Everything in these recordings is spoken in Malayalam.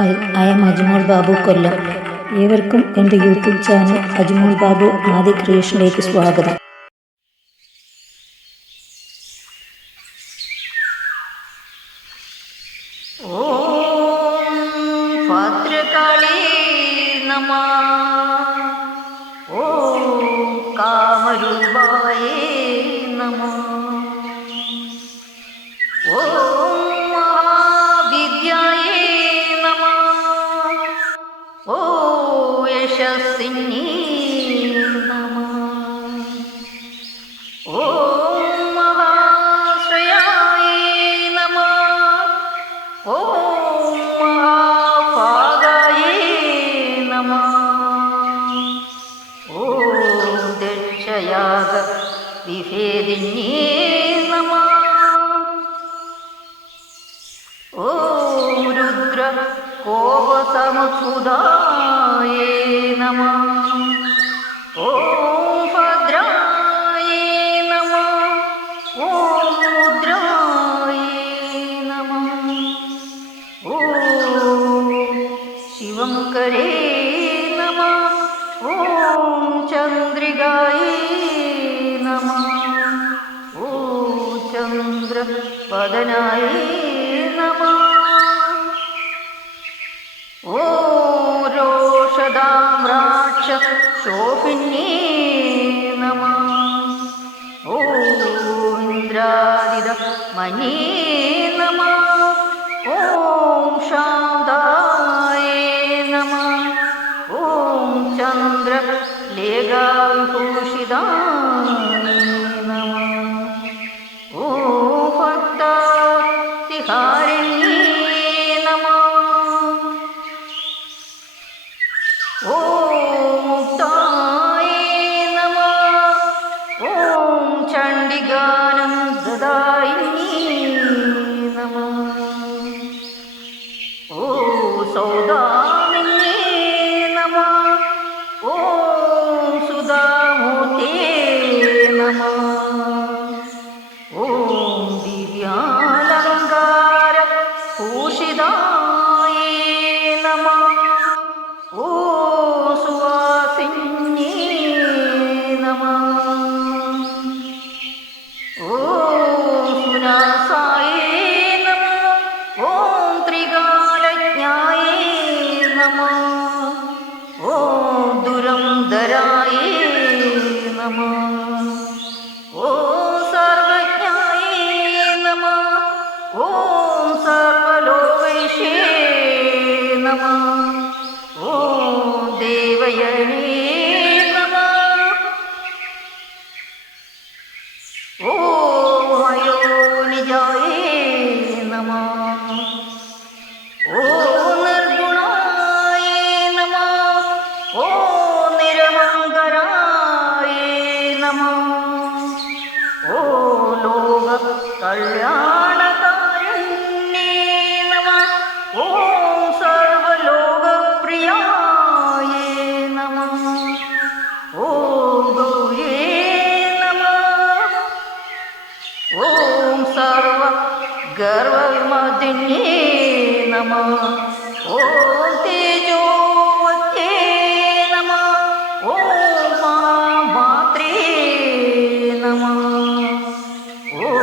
ഹായ്, ഐ എം അജ്മോൾ ബാബു കൊല്ലം. ഏവർക്കും എൻ്റെ യൂട്യൂബ് ചാനൽ അജ്മോൾ ബാബു ആദി ക്രിയേഷനിലേക്ക് സ്വാഗതം. ഓം ഭദ്രകാളി നമഃ. ഓം കാമരൂപായേ നമഃ. ഓം മഹാവിദ്യായേ നമഃ. ഓം യശസ്വിന്യേ നമഃ. ഓം മഹാശ്രയായേ നമഃ. ഓം മഹാഭാഗായേ നമഃ. ഓം ദക്ഷയാഗ വിഭേദിന്യേ നമഃ. ഓം രുദ്ര കോപസമുദ്ഭുതായേ നമഃ. ഓം ഭദ്രായേ നമഃ. ഓം മുദ്രായേ നമഃ. ഓം ശിവങ്കരേ നമഃ. ഓം ചന്ദ്രികായേ നമഃ. ഓം ചന്ദ്രവദനായേ നമഃ. ഓം രോഷധാമ്രാക്ഷ ശോഭിന്യേ നമഃ. ഓം ഇന്ദ്രാദിത മന്യേ നമഃ. ഓം ശാന്തായേ നമഃ. ഓം ചന്ദ്രലേഖാവിഭൂഷിതായേ നമഃ. ഓം ഭക്താതിഹാരിണ്യേ നമഃ. ഓം മുക്തായേ നമഃ. ഓം ചണ്ഡികാനന്ദദായിന്യേ നമഃ. ഓം സൗദാമിന്യേ നമഃ. ഓം സുധാമൂർത്തേ നമഃ. ഓം ദിവ്യാലങ്കാര ഭൂഷിതായേ നമഃ. ഓം സുവാസിന്യേ നമഃ. ഓം സുനാസായേ നമഃ. ഓം ത്രികാലജ്ഞായേ നമഃ. ഓം ദുരന്തരായേ നമഃ. ഓം സർവജ്ഞായേ നമഃ. ഓം സർവലോകൈഷേ നമഃ. ഓം ദേവയനേ നമഃ. ഓം അയോനിജായേ നമഃ. ഓം നിർഗുണായേ നമഃ. ഓം നിരഹങ്കാരായേ നമഃ. ഓം ലോക കല്യാണകാരിണ്യേ നമഃ. ഓം സർവലോകപ്രിയായേ നമഃ. ഓം ഗൗരേ നമഃ. ഓം സർവഗർവവിമർദിന്യേ നമഃ. ഓം തേജോവത്യേ നമഃ. ഓം മഹാമാത്രേ നമഃ. ഓം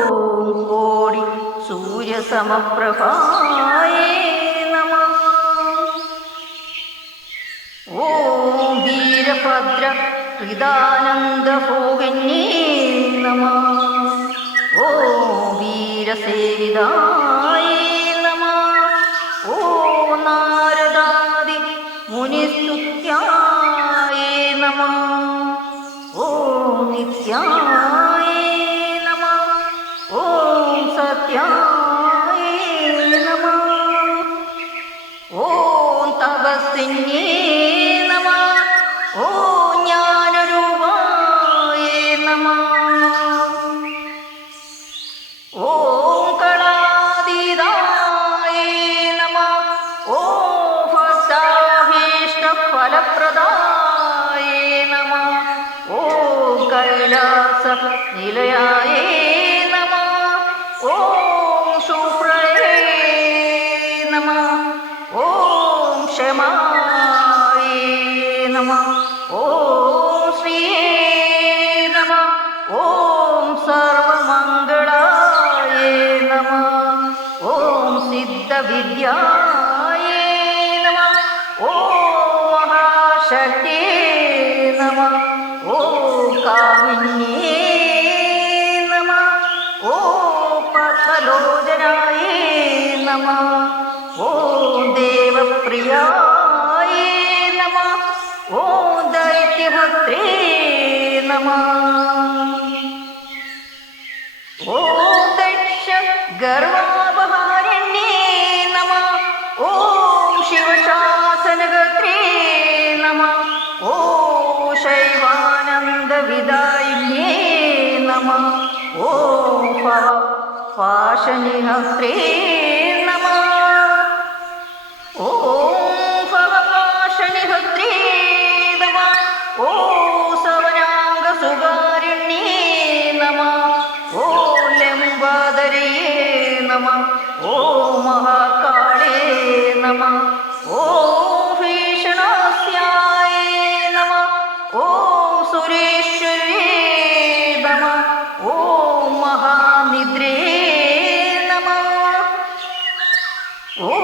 കോടി സൂര്യസമപ്രഭായേ നമഃ. ഓം വീരഭദ്ര ഹൃദാനന്ദഭോഗിന്യേ നമഃ. ഓം വീരസേവിതായേ നമഃ. ഓം നാരദാദി മുനിസ്തുത്യായേ നമഃ. ഓം നിത്യായേ നമഃ. ഓം സത്യായേ നമഃ. ഓം തപസ്വിന്യേ നമഃ. ഓം ജ്ഞാനരൂപായേ നമഃ. ഓം കലാതീതായേ നമഃ. ഓം ഭക്താഭീഷ്ടഫലപ്രദായേ നമഃ. ഓം കൈലാസ നിലയായേ നമഃ. ഓം ശുഭ്രേ നമഃ. ഓം ഓം ശ്രീയേ നമഃ. ഓം സർവമംഗളായേ നമഃ. ഓം സിദ്ധവിദ്യായേ നമഃ. ഓം മഹാശക്തിയേ നമഃ. ഓം കാമിന്യേ നമഃ. ഓം പത്മലോചനായേ നമഃ. ഓം ദേവപ്രിയായേ നമഃ. ഓം ദൈത്യഭദ്രേ നമഃ. ഓം ദക്ഷ ഗർവാപഹാരിണ്യേ നമഃ. ഓം ശിവശാസനഗത്രേ നമഃ. ഓം ശൈവാനന്ദവിദായിന്യേ നമഃ. ഓം പാശനിഹസ്ത്രേ നമഃ. ഓം പാശനിഹസ്ത്രേ നമഃ. ഓം സവനാംഗസുകാരിണ്യേ നമഃ. ഓം ലംബോദരേ നമഃ. ഓം മഹാകാളേ നമഃ. ഓം ഭീഷണാസ്യായേ നമഃ. ഓം സുരേശ്വരേ നമഃ. ഓം മഹാനിദ്രേ നമഃ. ഓം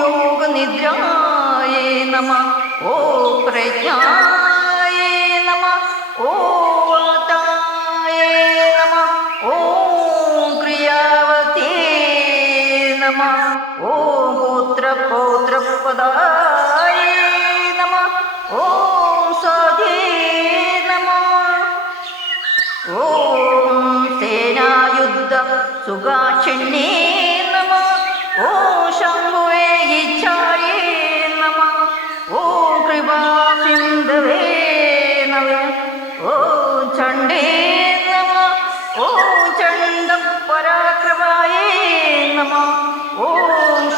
യോഗനിദ്രായേ നമഃ. ഓം പ്രജ്ഞായേ നമഃ. ഓം വാതായേ നമഃ. ഓം ക്രിയാവതേ നമഃ. ഓം പുത്രപൗത്രപദായേ നമഃ. ഓം സാധേ നമഃ. ഓം സേനായുദ്ധ സുഖാക്ഷിണ്യേ നമഃ. ഓം ശംഭുവേ ഇച്ഛായേ നമഃ. ഓം കൃപാസിന്ധവേ നമഃ. ഓം ചണ്ഡേ നമഃ. ഓം ചണ്ഡപരാക്രമായേ നമഃ. ഓം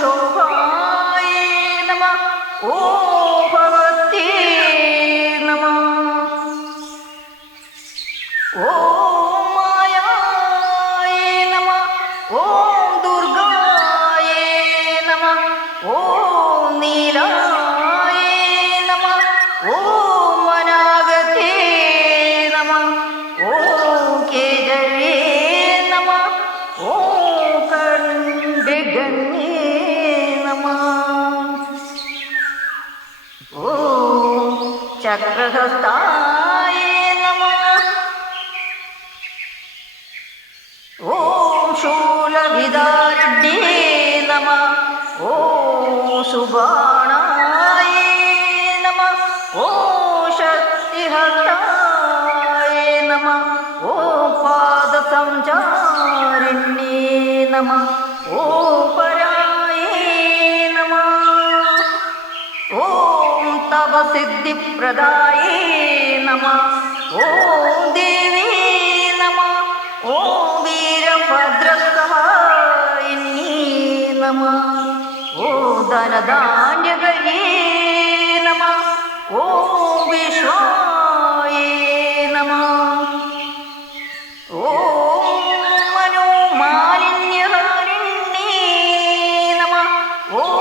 ശോഭായേ നമഃ. ഓം ഭഗവത്യേ നമഃ. ഓം മായായേ നമഃ. ഓം ദുർഗായേ നമഃ. ഓം നീലായേ നമഃ. ഓം വനാഗതേ നമഃ. ഓം കേജവേ നമഃ. ഓം കണ്ഡഗണ്യേ നമഃ. ഓം ചക്രഹസ്തായേ നമഃ. ഓം ശൂലവിദാരിണ്യേ നമഃ. ഓം സുബാണായേ നമഃ. ഓം ശക്തിഹസ്തായേ നമഃ. ഓം പാദസഞ്ചാരിണ്യേ നമഃ. ഓം പരായേ നമഃ. ഓം തപസിദ്ധിപ്രദായേ നമഃ. ഓം ദേവേ നമഃ. ഓം വീരഭദ്രസഹായിന്യേ നമഃ. ഓം ധനധാന്യകരേ നമഃ. ഓം വിശ്വായേ നമഃ. ഓം മനോമാലിന്യഹരിണ്യേ നമഃ. ഓം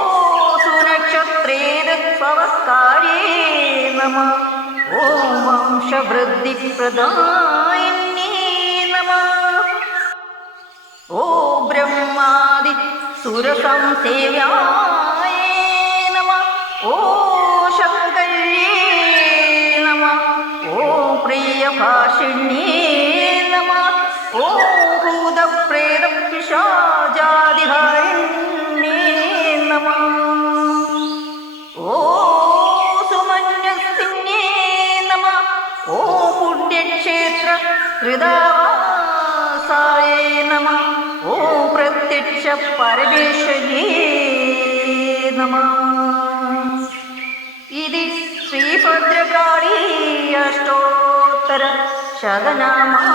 സുനക്ഷത്രേതത്സവസ്കാരേ നമഃ. ഓം വംശവൃദ്ധിപ്രദായിന്യേ നമഃ. ഓം ബ്രഹ്മാദി സുരസംസേവ്യായേ നമഃ. ഓം ശങ്കര്യേ നമഃ. ഓം പ്രിയഭാഷിണ്യേ നമഃ. ഓം ഭൂതപ്രേതപിശാചാദിഹരിണ്യേ നമഃ. ഓം സുമന്യസിന്യേ നമഃ. ഓം പുണ്യക്ഷേത്ര ഹൃദാവാസായേ നമഃ. ഓം പ്രത്യക്ഷ പരമേശ്വര്യേ നമഃ. ഇതി ശ്രീഭദ്രകാളീ അഷ്ടോത്തര ശതനാമാവലി.